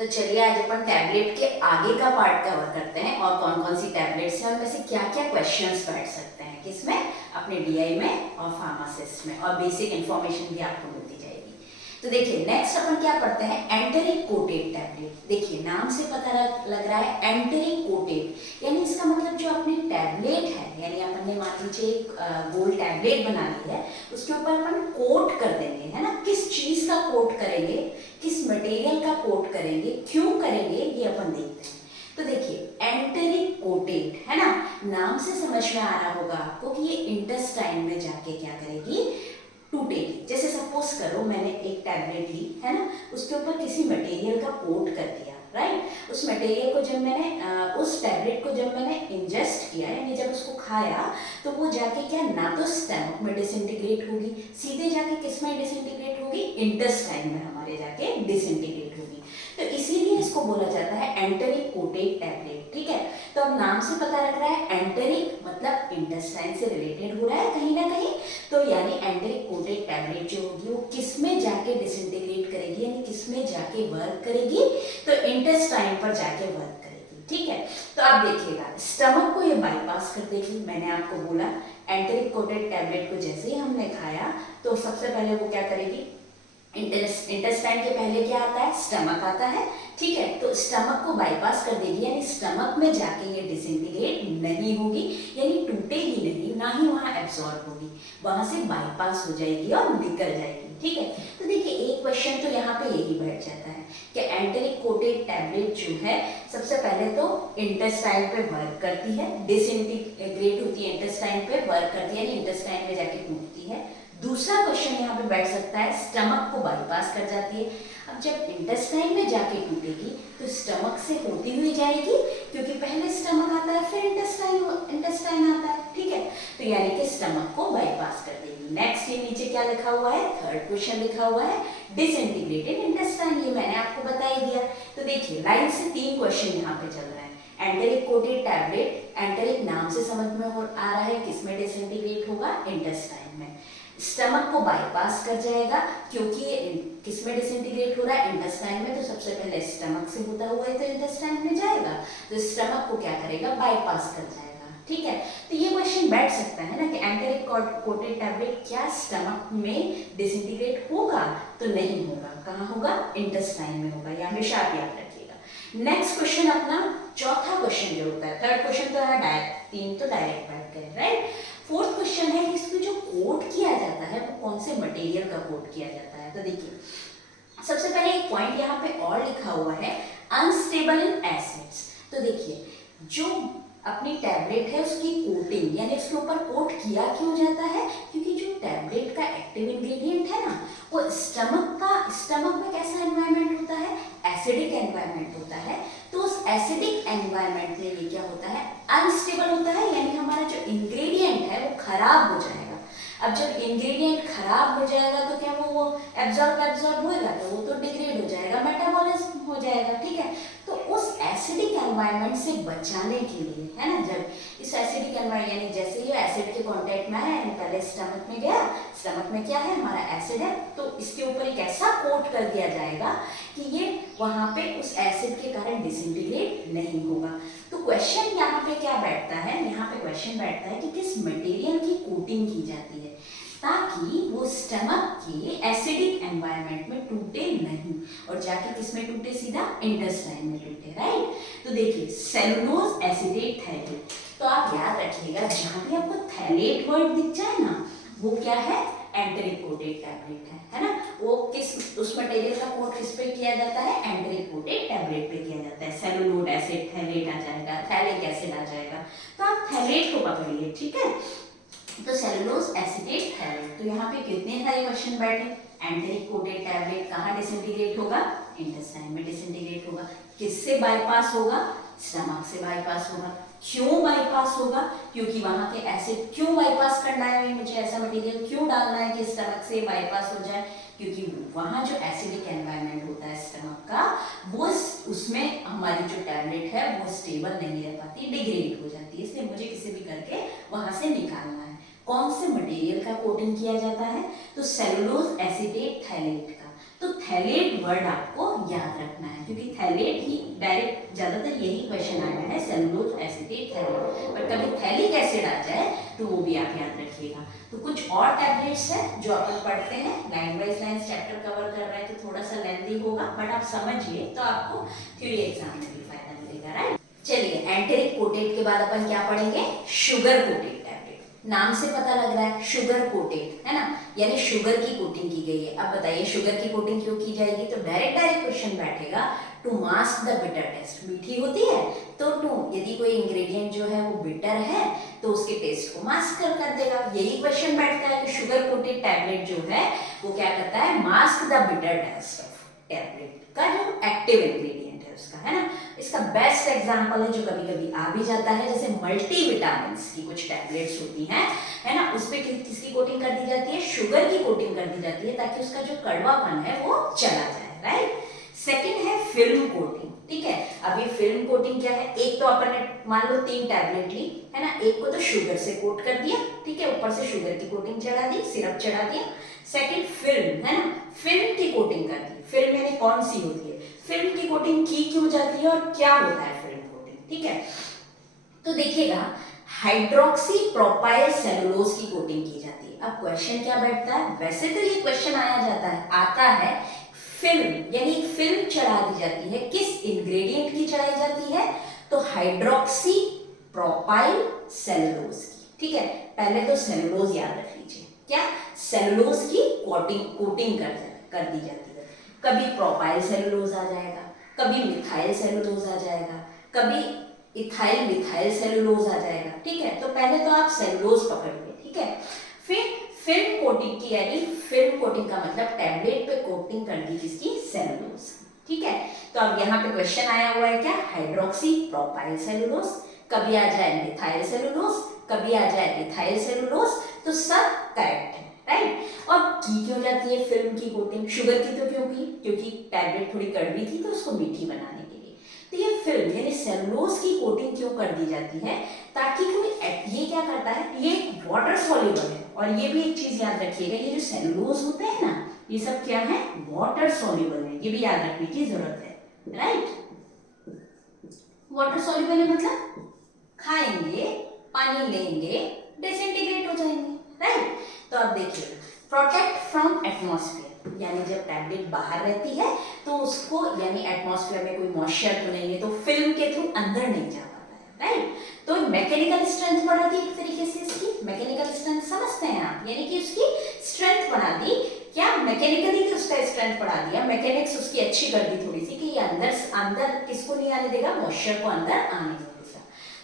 तो चलिए आज अपन टैबलेट के आगे का पार्ट कवर करते हैं और कौन कौन सी टैबलेट्स हैं, उनमें से क्या क्या क्वेश्चंस बैठ सकते हैं किसमें, अपने डीआई में और फार्मासिस्ट में, और बेसिक इंफॉर्मेशन भी आपको मिलती जाएगी। तो देखिए नेक्स्ट अपन क्या पढ़ते हैं, एंटरिक कोटेड टैबलेट। देखिए नाम से पता लग रहा है एंटरिक कोटेड, यानी इसका मतलब जो अपनी टैबलेट है, यानी अपन ने मान लीजिए एक गोल टैबलेट बना ली है, उसके ऊपर अपन कोट कर देंगे, है ना। किस चीज का कोट करेंगे, किस मटेरियल का कोट करेंगे, क्यों करेंगे, ये अपन देखते हैं। तो देखिए एंटरिक कोटेड है ना, नाम से समझ में आ रहा होगा आपको कि ये इंटेस्टाइन में जाके क्या करेगी, टूटेगी। जैसे सपोज करो मैंने एक टैबलेट ली है ना, उसके ऊपर किसी मटेरियल का कोट कर दिया, राइट। उस मटेरियल को जब मैंने उस टैबलेट को जब मैंने इंजेस्ट किया, यानी जब उसको खाया, तो वो जाके क्या, ना तो स्टमक में डिसइंटीग्रेट होगी, सीधे जाके किस में डिसइंटीग्रेट होगी, इंटेस्टाइन में हमारे जाके डिसइंटीग्रेट होगी। तो इसीलिए इसको बोला जाता है एंटरिक कोटेड टैबलेट, ठीक है। तो अब नाम से पता लग रहा है एंटरिक मतलब इंटेस्टाइन से रिलेटेड हो रहा है कहीं ना कहीं। तो यानी एंटरिक कोटेड टैबलेट जो होगी वो किस में जाके डिसइंटीग्रेट करेगी, यानी किस में जाके वर्क करेगी, तो इंटेस्टाइन पर जाके वर्क करेगी, ठीक है। तो आप देखिएगा स्टमक को ये बाईपास कर देगी। मैंने आपको बोला एंटरिक कोटेड टैबलेट को जैसे ही हमने खाया तो सबसे पहले वो क्या करेगी, इंटेस्टाइन के पहले क्या आता है, स्टमक आता है, ठीक है। तो स्टमक को बाईपास कर देगी, यानी स्टमक में जाके ये डिसइंटीग्रेट नहीं होगी, यानी टूटेगी नहीं, ना ही वहां एब्जॉर्ब होगी, वहां से बाईपास हो जाएगी और निकल जाएगी, ठीक है। तो देखिए एक क्वेश्चन तो यहाँ पे यही बैठ जाता है कि एंटरिक कोटेड टैबलेट जो है सबसे पहले तो इंटेस्टाइन पे वर्क करती है, डिसइंटीग्रेट होती है, इंटेस्टाइन पे वर्क करती है, यानी इंटेस्टाइन में जाके टूटती है। दूसरा क्वेश्चन यहाँ पे बैठ सकता है, स्टमक को बाईपास कर जाती है। अब जब इंटेस्टाइन में जाके टूटेगी तो स्टमक से होती हुई जाएगी, क्योंकि पहले स्टमक आता है फिर इंटेस्टाइन आता है, ठीक है। तो यानी कि स्टमक को बाईपास कर देगी। नेक्स्ट ये नीचे क्या लिखा हुआ है, थर्ड क्वेश्चन लिखा हुआ है डिसइंटीग्रेटेड इंटेस्टाइन, ये मैंने आपको बता ही दिया। तो देखिए लाइन से 3 क्वेश्चन यहाँ पे चल रहा है। एंटरिक कोटेड टैबलेट, एंटरिक नाम से समझ में आ रहा है किसमें डिसइंटीग्रेट होगा, इंटेस्टाइन में। स्टमक को बाईपास कर जाएगा, क्योंकि ये किसमें डिसइंटीग्रेट हो रहा है, इंटेस्टाइन में, तो सबसे पहले स्टमक से होता हुआ है तो इंटेस्टाइन में जाएगा, तो स्टमक को क्या करेगा, बाईपास कर जाएगा, ठीक है। तो ये क्वेश्चन बैठ सकता है ना कि एंटरिक कोटेड टैबलेट क्या स्टमक में डिसइंटीग्रेट होगा, तो नहीं होगा, कहाँ होगा, इंटेस्टाइन में होगा, ये हमेशा आप याद रखिएगा। नेक्स्ट क्वेश्चन अपना चौथा क्वेश्चन जो होता है, थर्ड क्वेश्चन तो है डायरेक्ट, 3 तो डायरेक्ट बैठ गए, राइट। फोर्थ क्वेश्चन है कि इसमें जो कोट किया जाता है वो कौन से मटेरियल का कोट किया जाता है। तो देखिए सबसे पहले एक पॉइंट यहाँ पे और लिखा हुआ है, अनस्टेबल इन एसिड्स। तो देखिए जो अपनी टैबलेट है उसकी कोटिंग, यानी उसके ऊपर कोट किया क्यों जाता है, क्योंकि जो टैबलेट का एक्टिव इंग्रेडिएंट है ना, वो स्टमक में कैसा एनवायरनमेंट होता है, एसिडिक एनवायरनमेंट होता है। तो उस एसिडिक एनवायरनमेंट में ये क्या होता है, अनस्टेबल होता है, यानी हमारा जो इंग्रेडिएंट है वो खराब हो जाएगा। अब जब इंग्रेडिएंट खराब हो जाएगा तो क्या वो एब्जॉर्ब होएगा, तो वो तो डिग्रेड हो जाएगा, मेटाबॉलिज्म हो जाएगा, ठीक है। तो उस एसिडिक एनवायरनमेंट से बचाने के लिए, है ना, जब इस एसिडिक एनवायरनमेंट, यानी जैसे ही एसिड के कांटेक्ट में है, यानी पहले स्टमक में गया, स्टमक में क्या है, हमारा एसिड है, तो इसके ऊपर एक ऐसा कोट कर दिया जाएगा कि ये वहां पे उस एसिड के कारण डिसइंटीग्रेट नहीं होगा। तो क्वेश्चन यहाँ पे क्या बैठता है, यहाँ पे क्वेश्चन बैठता है कि किस मटेरियल की कोटिंग की जाती है ताकि वो स्टमक के एसिडिक एनवायरनमेंट में टूटे नहीं और जाके किसमें टूटे, सीधा इंटेस्टाइन में टूटे, राइट। तो देखिए सेलुलोज एसिटेट थैलेट, तो आप याद रखिएगा जहां भी आपको थैलेट वर्ड दिख जाए ना, वो क्या है, एंटरिक कोटेड टैबलेट है ना। वो किस उस मटेरियल का कोट किस पे किया जाता है, एंटरिक कोटेड टैबलेट पे किया जाता है। सेलुलोज एसिड थैलेट आ जाएगा, थैलिक एसिड आ जाएगा, तो आप थैलेट को पकड़िए, ठीक है। तो सेलुलोज एसिटेट थैलेट, तो यहाँ पे कितने सारे क्वेश्चन बैठे, एंटरिक कोटेड टैबलेट कहाँ डिसइंटीग्रेट होगा, इंटेस्टाइन में डिसइंटीग्रेट होगा, किससे बाईपास होगा, स्टमक से बाईपास होगा। क्यों बाईपास होगा, क्योंकि वहां के एसिड, क्यों बाईपास करना है, मुझे ऐसा मटेरियल क्यों डालना है कि स्टमक से बाईपास हो जाए, क्योंकि वहां जो एसिडिक एनवायरनमेंट होता है स्टमक का, वो उसमें हमारी जो टैबलेट है वो स्टेबल नहीं रह पाती, डिग्रेड हो जाती है, इसलिए मुझे किसी भी करके वहां से निकालना है। कौन से मटेरियल का कोटिंग किया जाता है, तो सेलुलोज एसिटेट थैलेट का। तो थैलेट वर्ड आपको याद रखना है, क्योंकि थैलेट ही डायरेक्ट ज्यादातर यही क्वेश्चन आया है, सेलुलोज एसिटेट थैलेट, बट कभी थैलिक एसिड आ जाए तो वो भी आप याद रखिएगा। तो कुछ और टैबलेट्स है जो अपन पढ़ते हैं, line by line chapter cover कर रहे हैं तो थोड़ा सा लेंथी होगा, बट आप समझिए तो आपको थ्योरी एग्जाम में भी फायदा मिलेगा, राइट। चलिए, एंटेरिक कोटेड के बाद अपन क्या पढ़ेंगे, शुगर कोटेड टैबलेट। नाम से पता लग रहा है शुगर कोटेड, है ना, यानी शुगर की कोटिंग की गई है। अब बताइए शुगर की कोटिंग क्यों की जाएगी, तो डायरेक्ट क्वेश्चन बैठेगा, to mask the bitter taste. मीठी होती है तो टू, यदि कोई इंग्रेडिएंट जो है वो बिटर है तो उसके टेस्ट को मास्क कर देगा। यही क्वेश्चन बैठता है कि शुगर कोटेड टैबलेट जो है वो क्या करता है, mask the bitter test of tablet का जो एक्टिव इंग्रेडिएंट है उसका, है ना। इसका बेस्ट एग्जांपल है जो कभी कभी आ भी जाता है, जैसे मल्टीविटामिन की कुछ टैबलेट्स होती हैं, है ना, उस पे किसकी कोटिंग कर दी जाती है, शुगर की कोटिंग कर दी जाती है, ताकि उसका जो कड़वापन है वो चला जाए, राइट। सेकंड है फिल्म कोटिंग, ठीक है। अभी फिल्म कोटिंग क्या है, एक तो अपन ने मान लो 3 टैबलेट ली, है ना, एक को तो शुगर से कोट कर दिया, ठीक है, ऊपर से शुगर की कोटिंग चढ़ा दी, सिरप चढ़ा दिया। सेकंड फिल्म, है ना, फिल्म की कोटिंग कर दी। फिल्म यानी कौन सी होती है, फिल्म की कोटिंग की क्यों जाती है और क्या होता है फिल्म कोटिंग, ठीक है। तो देखिएगा, हाइड्रोक्सी प्रोपाइल सेलुलोज की कोटिंग की जाती है। अब क्वेश्चन क्या बैठता है, वैसे तो ये क्वेश्चन आता है फिल्म यानी फिल्म चढ़ा दी जाती है, किस इंग्रेडिएंट की चढ़ाई जाती है, तो हाइड्रोक्सी प्रोपाइल सेलुलोज की, ठीक है। पहले तो सेलुलोज याद रख लीजिए, क्या, सेलुलोज की कोटिंग कर दी जाती है। कभी प्रोपाइल सेलुलोज आ जाएगा, कभी मिथाइल सेलुलोज आ जाएगा, कभी इथाइल मिथाइल सेलुलोज आ जाएगा, ठीक है। तो पहले तो आप सेलुलोज पकड़िए, ठीक है। फिर फिल्म कोटिंग की, यानी फिल्म कोटिंग का मतलब टैबलेट पे कोटिंग कर दी जिसकी, सेलुलोज, ठीक है। तो अब यहाँ पे क्वेश्चन आया हुआ है क्या, हाइड्रोक्सी प्रोपाइल सेलुलोज, कभी आ जाए मिथाइल सेलुलोज, कभी आ जाए इथाइल सेलुलोज, तो सब करेक्ट है, राइट। और की क्यों जाती है फिल्म की कोटिंग, शुगर की तो क्यों की, क्योंकि टैबलेट थोड़ी कड़वी थी तो उसको मीठी बनाने के लिए। तो ये फिल्म यानी सेलुलोज की कोटिंग क्यों कर दी जाती है, ताकि कोई ये क्या करता है, ये वाटर सॉल्युबल है। और ये भी एक चीज याद रखिएगा, ये जो सेलुलोज होते हैं ना, ये सब क्या है, वाटर सॉल्युबल है, ये भी याद रखने की जरूरत है, राइट। वाटर सॉल्युबल है मतलब खाएंगे, पानी लेंगे, डिसइंटीग्रेट हो जाएंगे, राइट। तो अब देखिए, प्रोटेक्ट फ्रॉम एटमॉस्फेयर, यानी जब टैबलेट बाहर रहती है तो उसको, यानी एटमॉस्फेयर में कोई मॉइस्चर तो नहीं है तो फिल्म के थ्रू अंदर नहीं जा पाता है, राइट। तो मैकेनिकल स्ट्रेंथ बढ़ा दी एक तरीके से, इसकी मैकेनिकल स्ट्रेंथ समझते हैं आप, यानी कि उसकी स्ट्रेंथ बढ़ा दी, क्या मैकेनिकली उसका स्ट्रेंथ बढ़ा दिया, मैकेनिक्स उसकी अच्छी कर दी थोड़ी सी, कि ये अंदर किसको नहीं आने देगा, मॉइस्चर को अंदर आने नहीं देगा।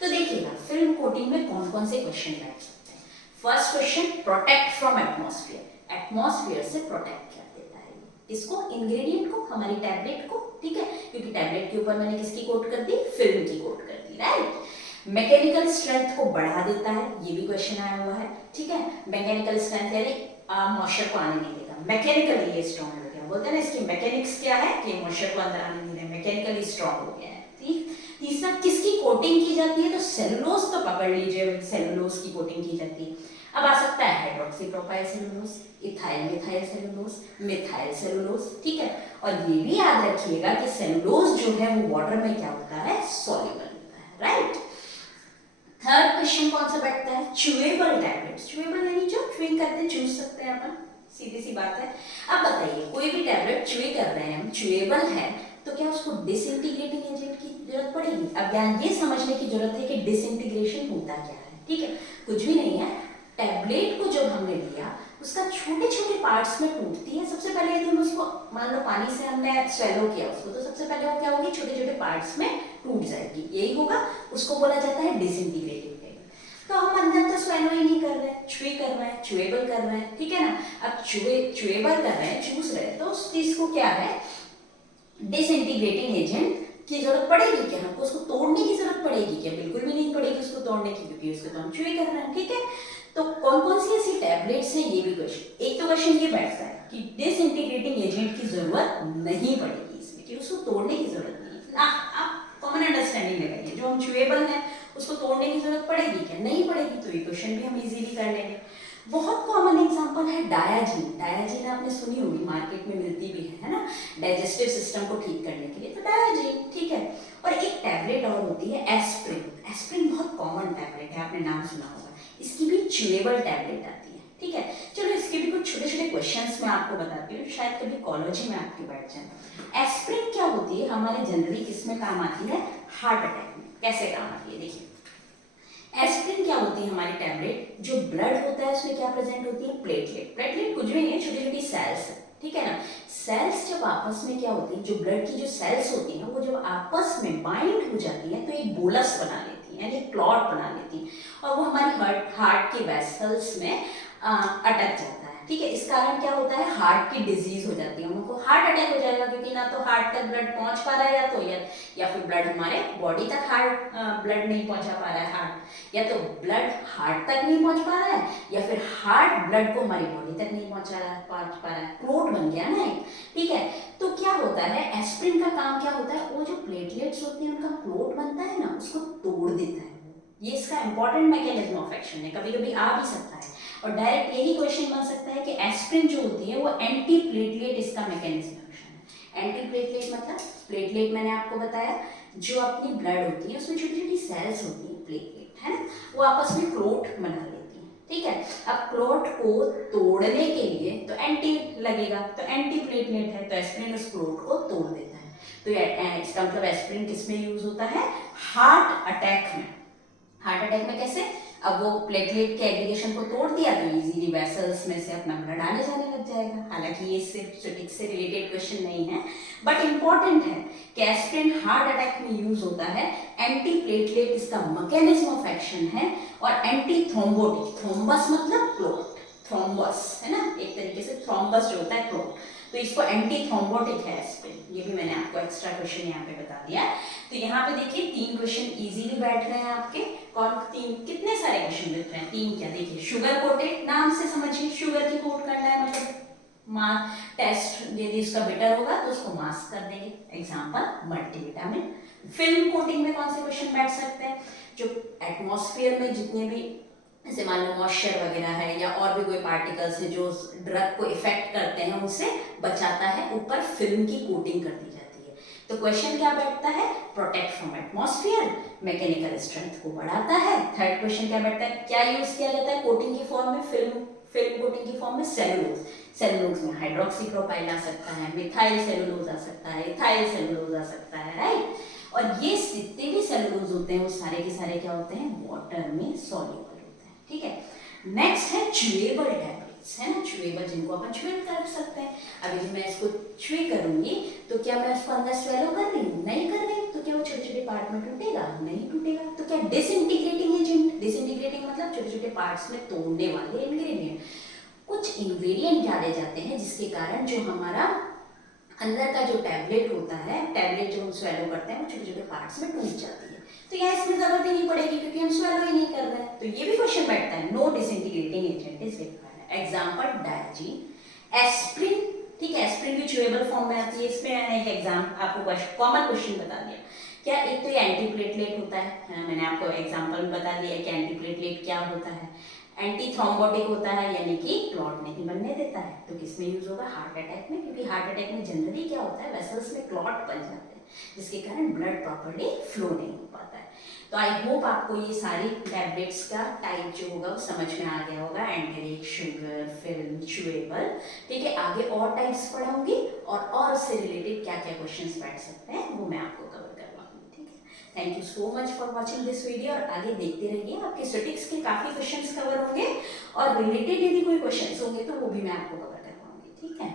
तो देखिएगा फिल्म कोटिंग में कौन कौन से क्वेश्चन बैठ सकते हैं। First question, protect from atmosphere, atmosphere से प्रोटेक्ट कर देता है किसको, इंग्रेडिएंट को, हमारी टैबलेट को, ठीक है, क्योंकि टैबलेट के ऊपर मैंने किसकी कोट कर दी, फिल्म की कोट कर दी, राइट। मैकेनिकल स्ट्रेंथ को बढ़ा देता है, ये भी क्वेश्चन आया हुआ है, ठीक है। मैकेनिकल स्ट्रेंथ यानी मॉइस्चर को आने नहीं देगा, मैकेनिकली ये स्ट्रॉन्ग हो गया, बोलते हैं ना इसकी मैकेनिक्स क्या है, कि मॉइस्चर को अंदर आने नहीं देगा, मैकेनिकली स्ट्रॉन्ग हो गया है, ठीक। तीसरा, किसकी कोटिंग की जाती है, तो सेलुलोज तो पकड़ लीजिए, सेलुलोज की कोटिंग की जाती है। अब आ सकता है hydroxy propyl cellulose, ethyl methyl cellulose, methyl cellulose, ठीक है। और ये भी याद रखिएगा कि सेलुलोज जो है वो वाटर में क्या होता है, सॉल्युबल होता है, राइट। थर्ड क्वेश्चन कौन सा बैठता है, च्यूएबल टैबलेट्स, च्यूएबल यानी जो च्यूइंग करते हैं, चूस सकते हैं अपन, सीधी सी बात है। अब बताइए, कोई भी टैबलेट च्यूई कर रहे हैं हम, च्यूएबल है, तो क्या उसको डिसइंटीग्रेटिंग एजेंट की जरूरत पड़ेगी। अब यहाँ ये समझने की जरूरत है कि डिसइंटीग्रेशन होता क्या है, ठीक है। कुछ भी नहीं है, टैबलेट को जब हमने लिया उसका छोटे छोटे पार्ट्स में टूटती है। सबसे पहले यदि हम उसको मान लो पानी से हमने स्वेलो किया उसको, तो सबसे पहले वो क्या होगी, छोटे छोटे पार्ट्स में टूट जाएगी, यही होगा, उसको बोला जाता है डिसइंटीग्रेटिंग। तो हम अंदर तो स्वेलो ही नहीं कर रहे हैं, च्यूई कर रहे हैं, च्यूएबल कर रहे हैं, ठीक है ना। अब च्यूएबल कर रहे हैं, चूस रहे हैं, तो उस चीज को क्या है, डिसइंटीग्रेटिंग एजेंट की जरूरत पड़ेगी क्या, हमको उसको तोड़ने की जरूरत पड़ेगी क्या, बिल्कुल भी नहीं पड़ेगी उसको तोड़ने की, क्योंकि उसको तो हम च्यूई कर रहे हैं, ठीक है। तो कौन कौन सी ऐसी टैबलेट्स हैं, ये भी क्वेश्चन, एक तो क्वेश्चन ये बैठता है कि डिसइंटीग्रेटिंग एजेंट की जरूरत नहीं पड़ेगी इसमें, कि उसको तोड़ने की जरूरत नहीं है। आप कॉमन अंडरस्टैंडिंग लगाइए, जो हम च्यूएबल है उसको तोड़ने की जरूरत पड़ेगी क्या, नहीं पड़ेगी, तो ये क्वेश्चन भी हम इजीली कर लेंगे। बहुत कॉमन एग्जांपल है डायाजीन, डायाजीन आपने सुनी होगी, मार्केट में मिलती भी है ना, डाइजेस्टिव सिस्टम को ठीक करने के लिए, तो डायाजीन, होती है एस्प्रिन। एस्प्रिन बहुत कॉमन टैबलेट है, आपने नाम सुना होगा। इसकी भी च्यूएबल टैबलेट आती है, ठीक है। चलो इसके भी कुछ छोटे छोटे क्वेश्चंस मैं आपको बताती हूँ, शायद कभी कॉलेज में आपके बैठ जाए। एस्प्रिन क्या होती है, हमारे जनरली किस में काम आती है, हार्ट अटैक में। कैसे काम आती है देखिए, एस्प्रिन क्या होती है हमारी टैबलेट, जो ब्लड होता है उसमें क्या प्रेजेंट होती है, प्लेटलेट। प्लेटलेट कुछ भी नहीं है, छोटी छोटी सेल्स है, ठीक है ना। सेल्स जब आपस में क्या होती है, जो ब्लड की जो सेल्स होती हैं वो जब आपस में बाइंड हो जाती है तो एक बोलस बना लेती है, यानी क्लॉट बना लेती है, और वो हमारी हार्ट के वेसल्स में अटक जाता है, ठीक है। इस कारण क्या होता है, हार्ट की डिजीज हो जाती है, उनको हार्ट अटैक हो जाएगा, क्योंकि ना तो हार्ट तक ब्लड पहुंच पा रहा है, या फिर ब्लड हमारे बॉडी तक हार्ट ब्लड नहीं पहुंचा पा रहा है, हार्ट, या तो ब्लड हार्ट तक नहीं पहुंच पा रहा है, या फिर हार्ट ब्लड को हमारी बॉडी तक नहीं पहुंच पा रहा है, क्लोट बन गया ना, ठीक है। तो क्या होता है, एस्प्रिन का काम क्या होता है, वो जो प्लेटलेट्स होते हैं उनका क्लोट बनता है ना, उसको तोड़ देता है। ये इसका इंपॉर्टेंट मैकेनिज्म ऑफ एक्शन है, कभी कभी आ भी सकता है, और डायरेक्ट यही क्वेश्चन बन सकता है कि एस्प्रिन जो होती है वो एंटी प्लेटलेट इसका मैकेनिज्म एक्शन है। एंटी प्लेटलेट मतलब, प्लेटलेट मैंने आपको बताया जो अपनी ब्लड होती है उसमें छोटी छोटी सेल्स होती हैं, प्लेटलेट है ना, वो आपस में क्लोट बना लेती हैं, ठीक है। अब क्लोट को तोड़ने के लिए तो एंटी लगेगा, तो एंटी प्लेटलेट है, तो एस्प्रिन उस क्लोट को तोड़ देता है। तो इसका मतलब एस्प्रिन किस में यूज होता है, हार्ट अटैक में। हार्ट अटैक में कैसे, अब वो प्लेटलेट के एग्रीगेशन को तोड़ दिया तो इजीली वेसल्स में से अपना ब्लड आने जाने लग जाएगा। हालांकि ये सिर्फ जेनेटिक्स से रिलेटेड क्वेश्चन नहीं है, बट इंपॉर्टेंट है कि एस्प्रिन हार्ट अटैक में यूज होता है, एंटी प्लेटलेट इसका मैकेनिज्म ऑफ एक्शन है, और एंटी थ्रोम्बोटिक, थ्रोम्बस मतलब क्लोट, थ्रोम्बस है ना, एक तरीके से थ्रोम्बस जो होता है क्लोट, तो इसको एंटी थ्रोम्बोटिक है एस्प्रिन। ये भी मैंने आपको एक्स्ट्रा क्वेश्चन यहाँ पे बता दिया। तो यहाँ पे देखिए 3 क्वेश्चन इजीली बैठ रहे हैं आपके। कौन 3, कितने सारे क्वेश्चन बैठ रहे हैं, 3 क्या, देखिए शुगर कोटेड, नाम से समझिए शुगर की कोट करना है, मतलब टेस्ट यदि उसका बेटर होगा तो उसको मास्क कर देंगे, एग्जांपल मल्टीविटामिन। फिल्म कोटिंग में कौन से क्वेश्चन बैठ सकते हैं, जो एटमॉस्फेयर में जितने भी जैसे मान लो मॉइस्चर वगैरह है या और भी कोई पार्टिकल्स है जो ड्रग को इफेक्ट करते हैं उनसे बचाता है, ऊपर फिल्म की कोटिंग कर दी जाती है। तो क्वेश्चन क्या बैठता है, protect from atmosphere, mechanical strength को बढ़ाता है। थर्ड क्वेश्चन क्या बैठता है, क्या यूज किया जाता है कोटिंग की फॉर्म में, फिल्म कोटिंग की फॉर्म में सेलुलोज। सेलुलोज में हाइड्रोक्सी प्रोपाइल आ सकता है, मिथाइल सेलुलोज आ सकता है, इथाइल सेलुलोज आ सकता है, राइट। और ये जितने भी सेलुलोज होते हैं वो सारे के सारे क्या होते हैं, वाटर में सॉल्युबल, ठीक है। नेक्स्ट है च्यूएबल टैबलेट्स, है ना, च्यूएबल जिनको अपन च्यूए कर सकते हैं। अभी मैं इसको च्यूए करूंगी तो क्या मैं उसको अंदर स्वेलो कर रही हूँ, नहीं कर रही हूँ, तो क्या वो छोटे छोटे पार्ट में टूटेगा, नहीं टूटेगा। तो क्या डिसइंटीग्रेटिंग एजेंट, डिसइंटीग्रेटिंग मतलब छोटे छोटे पार्ट्स में तोड़ने वाले इंग्रेडिएंट, कुछ इंग्रेडिएंट डाले जाते हैं जिसके कारण जो हमारा अंदर का जो टैबलेट होता है, टैबलेट जो हम स्वेलो करते हैं वो छोटे छोटे पार्ट्स में टूट जाती है। तो यहाँ इसमें जरूरत ही नहीं पड़ेगी क्योंकि हम स्वेलो ही नहीं कर रहे हैं। तो ये भी क्वेश्चन बैठता है, no disintegrating agent is required. Example Digene, aspirin, ठीक है, एस्प्रिन भी च्यूएबल फॉर्म में आती है। इसमें मैंने एक एग्जाम आपको कॉमन क्वेश्चन बता दिया, क्या एक तो ये एंटी प्लेटलेट होता है, मैंने आपको एग्जाम्पल में बता दिया कि एंटी प्लेटलेट क्या होता है, एंटी थ्रोम्बोटिक होता है यानी कि क्लॉट नहीं बनने देता है। तो किसमें यूज होगा, हार्ट अटैक में, क्योंकि हार्ट अटैक में जनरली क्या होता है, वेसल्स में क्लॉट बन जाते हैं जिसके कारण ब्लड प्रॉपर्ली फ्लो नहीं हो पाता है। तो आई होप आपको ये सारी टैबलेट्स का टाइप जो होगा वो समझ में आ गया होगा, एंटेरिक, शुगर, फिल्म, च्यूएबल, ठीक है। आगे और टाइप्स पढ़ाऊंगी और उससे रिलेटेड क्या क्या क्वेश्चंस बैठ सकते हैं वो मैं आपको कवर करवाऊंगी, ठीक है। Thank you so much for watching this video, और आगे देखते रहिए, आपके स्टैटिस्टिक्स के काफी क्वेश्चंस कवर होंगे और रिलेटेड यदि कोई क्वेश्चंस होंगे तो वो भी मैं आपको कवर करवाऊंगी, ठीक है।